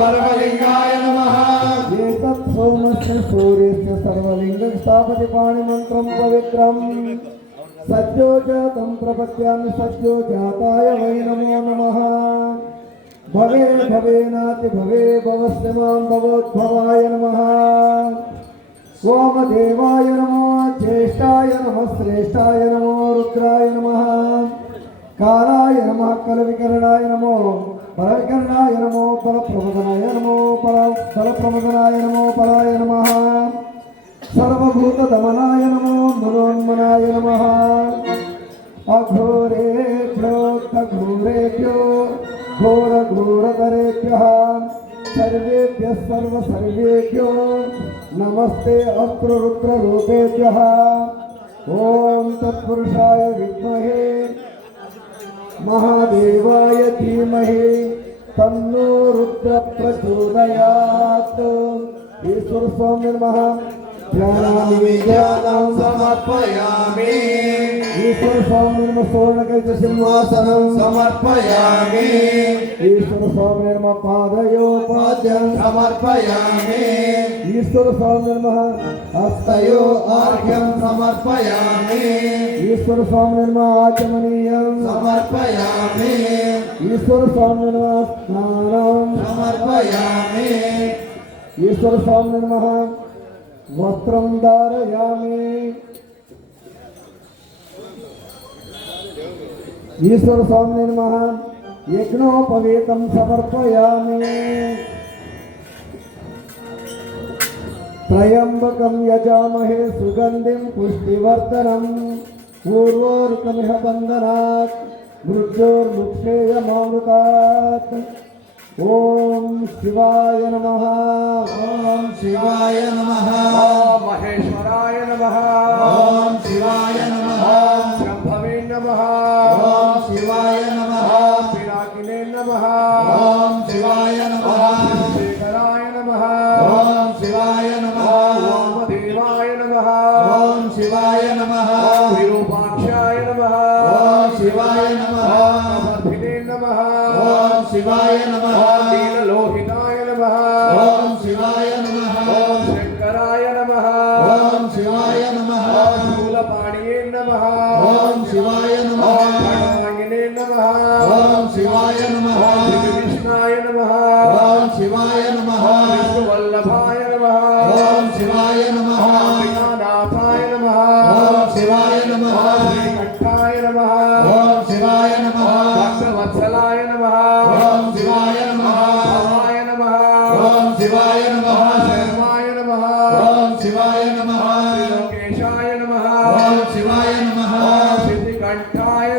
పరమలింగాయ నమః. ఏతత్ సోమస్య సూర్యస్య సర్వలింగ స్థాపతి పాణి మంత్రం పవిత్రం. సత్యో జాతం ప్రపత్యామి సత్యో జాతాయ వై నమో నమః. భవే భవేనాతి భవే భవస్య మాం భవోద్భవాయ నమః. సోమదేవాయ నమో జ్యేష్ఠాయ నమః శ్రేష్ఠాయ నమో రుద్రాయ నమః. కాల వికరణాయ నమ ఫల వికరణాయ నమో ఫల వికరణాయ నమో ఫల ప్రమదనాయ నమో ఫల ఫల ప్రమదనాయ నమో ఫలాయ నమ. సర్వభూత దమనాయ నమో మనోన్మనాయ నమ. అఘోరేభ్యో తఘోరేభ్యో ఘోర ఘోరతరేభ్య సర్వేభ్య సర్వ సర్వేభ్యో నమస్తే అస్త్ర ఓం తత్పురుషాయ విద్మహే महादेवाय धीमहि तन्नो रुद्र प्रचोदयात् ईश्वर स्वामी नमः ज्ञानं विज्ञानं समर्पयामि। ईश्वर स्वामी नमः सुवर्णकैत सिंहासनं समर्पयामि। ईश्वर स्वामी नमः पादयोपाद्यं समर्पयामि। ईश्वर स्वामी नमः हस्तयो तयो अर्घ्यं समर्पयामि। ईश्वर स्वामी नमः आचमनीयं। समर्पयामि। ईश्वर स्वामी नमः स्नानं। समर्पयामि। ईश्वर स्वामी नमः वस्त्रं धारयामि। ईश्वर स्वामी नमः यज्ञोपवीतं समर्पयामि। त्र्यम्बकं यजामहे सुगन्धिं पुष्टिवर्धनं, पूर्वोरुकमिह बन्धनात् मृत्योर्मुक्षेयमामृतात् ॐ शिवाय नमः। ॐ शिवाय नमः। నమ ఓం శివాయ నమ ఓం విరూపాక్షాయ నమ ఓం శివాయ నమ సర్పిణే నమ ఓం శివాయ నమ నీలలోహితాయ నమ ఓం శివాయ నమ ఓం శంకరాయ నమ ఓం శివాయ నమ శూలపాణియే నమ ఓం శివాయ నమ ఓం శివాయ నమ ఓం శివాయ నమః. శివాయ నమః ఓం శివాయ నమః. శివాయ నమః ఓం శివాయ నమః. లోకేశాయ నమః ఓం శివాయ నమః. సిద్ధికంఠాయ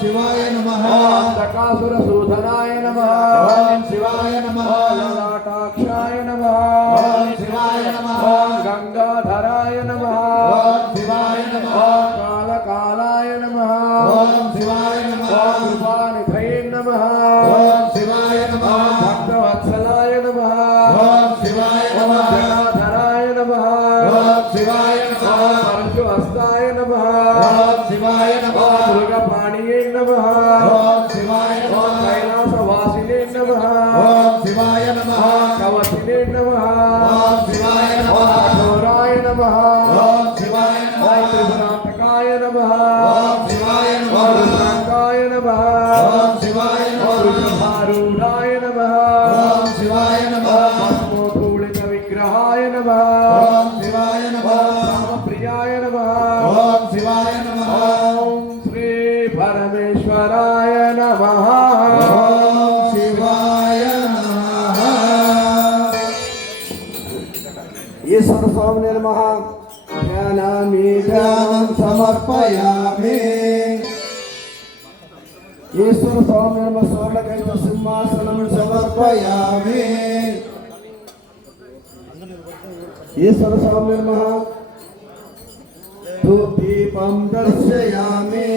శివాయ సకాసురసూధనాయ నమ శివాయ నమ లాటాక్షాయ నమ శివాయ నమ గంగాధరాయ నమ శివాయ నమ కాలకాలాయ నమ శివాయ నమ కృపానిధయ నమ శివాయ నమ భక్తవత్సలాయ నమ శివాయ నమ గంగాధరాయ నమ శివాయ నమ పరశు హస్తాయ నమ శివాయ నమ మృగపాణియే నమ నమ. ఓం శివాయ నమ. పూళిక విగ్రహాయ నమ. ఓం శివాయ నమ. ప్రియాయ నమ. ఓం శివాయ నమ. ఓం శ్రీ పరమేశ్వరాయ నమ. శివాయ ఈశ్వర స్వామి నమ. జ్ఞానామి సమర్పయామి. ఈశ్వర స్వామి స్వర్ణకైత సింహాసనం సమర్పయామి. ఈశ్వర స్వామి నమ. దీపం దర్శయామి దర్శయామి.